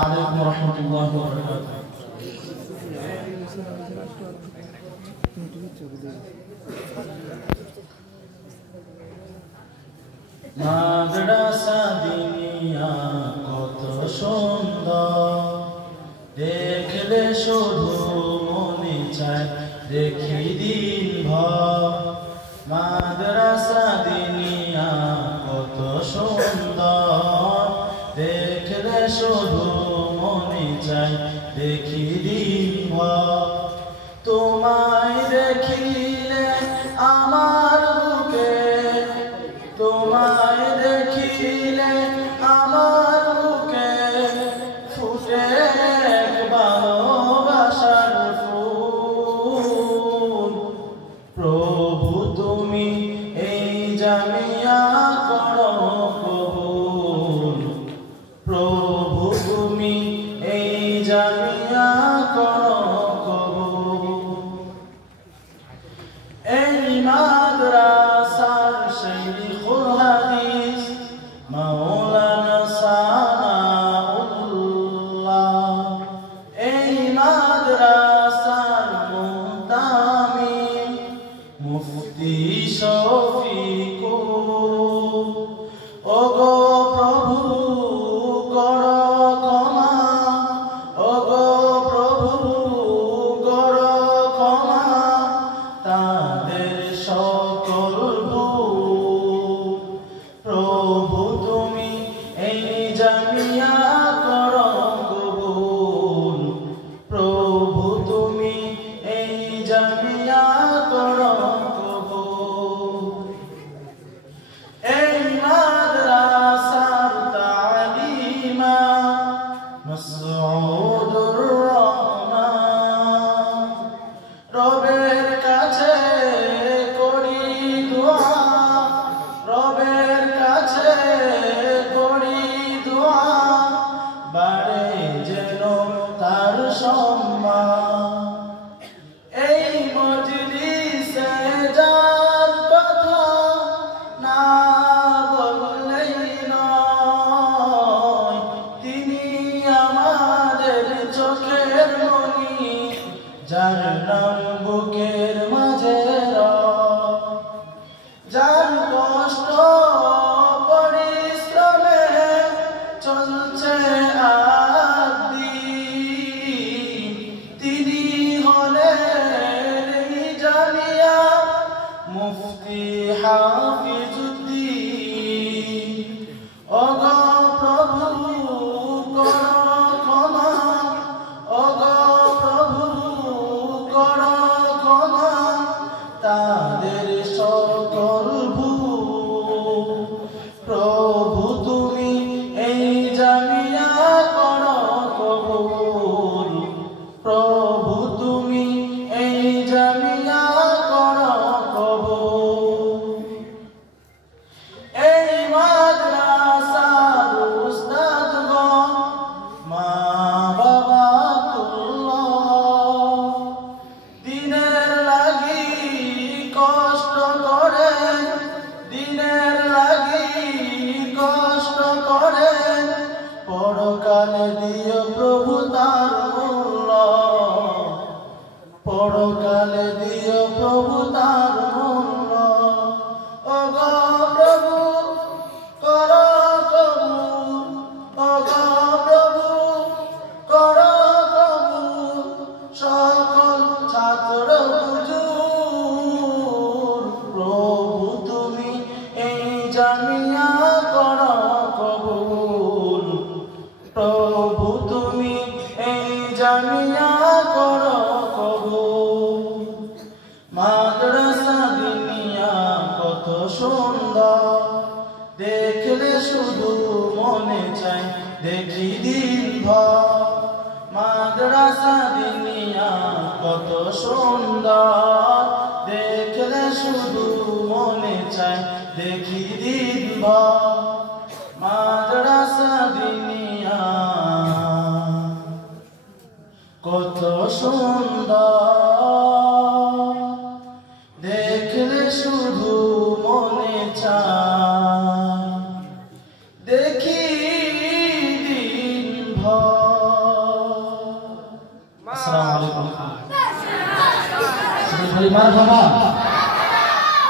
عليكم ورحمة الله وبركاته. মাদ্রাসা দিনিয়া কত সুন্দর, দেখলে শুধু মনে চায় দেখি দিন ভর। মাদ্রাসা দিনিয়া কত সুন্দর, দেখলে শুধু মনে চায় দেখি দিন ভর। তোমায় দেখিলে আমার বুকে, তোমায় দেখিলে আমার বুকে ফুটে এক ভালোবাসার ফুল। প্রভু তুমি এই জামিয়া করো কবুল, প্রভু তুমি এই জামিয়া করো কবুল। এই মাদ্রাসার শাইখুল হাদিস মাওলানা সানাউল্লাহ, এই মাদ্রাসার মুহতামিম মুফতি শফিকুল। ওগো প্রভু করো ক্ষমা, ওগো প্রভু করো ক্ষমা তাদের সকল ভুল। প্রভু তুমি এই জামিয়া করো কবুল, প্রভু তুমি এই জামিয়া করো কবুল। এই মাদ্রাসার তালিমা মাসউদুর রহমান, রবের কাছে করি দোয়া, রবের কাছে করি দোয়া বাড়ে যেন তার সম্মান। এই মজলিসে যার কথা না বললেই নয়, তিনি আমাদের চোখের মণি, যার নাম বুকের মাঝে রয়। যার কষ্ট পরিশ্রমে চলছে আজ দিন, তিনি হলেন এই জামিয়া মুফতি হাফিজুদ্দিন। ওগো প্রভু করো ক্ষমা, ওগো প্রভু করো ক্ষমা তাদের সকল ভুল। প্রভু তুমি এই জামিয়া করো কবুল, প্রভু তুমি এই জামিয়া করো কবুল। এই মাদ্রাসার উস্তাদগণ মা বাবা তুল্লাহ, দিনের লাগি কষ্ট করে, দিনের লাগি কষ্ট করে পরকালে দিও প্রভু তার মূল্য, পরকালে দিও প্রভু তার মূল্য। ওগো প্রভু করো কবুল, ওগো প্রভু করো কবুল সকল ছাত্র হুজুর। প্রভু তুমি এই জামিয়া করো কবুল, প্রভু তুমি এই জামিয়া করো কবুল। মাদ্রাসা দুনিয়া কত সুন্দর, দেখলে শুধু মনে চায় দেখি দিন ভর। মাদ্রাসা দুনিয়া কত সুন্দর, দেখলে শুধু মনে চায় দেখি দিন ভর। মাদ্রাসা দুনিয়া কত সুন্দর, দেখলে শুধু মনে চায় দেখি দিন ভর। Sekali marsaba.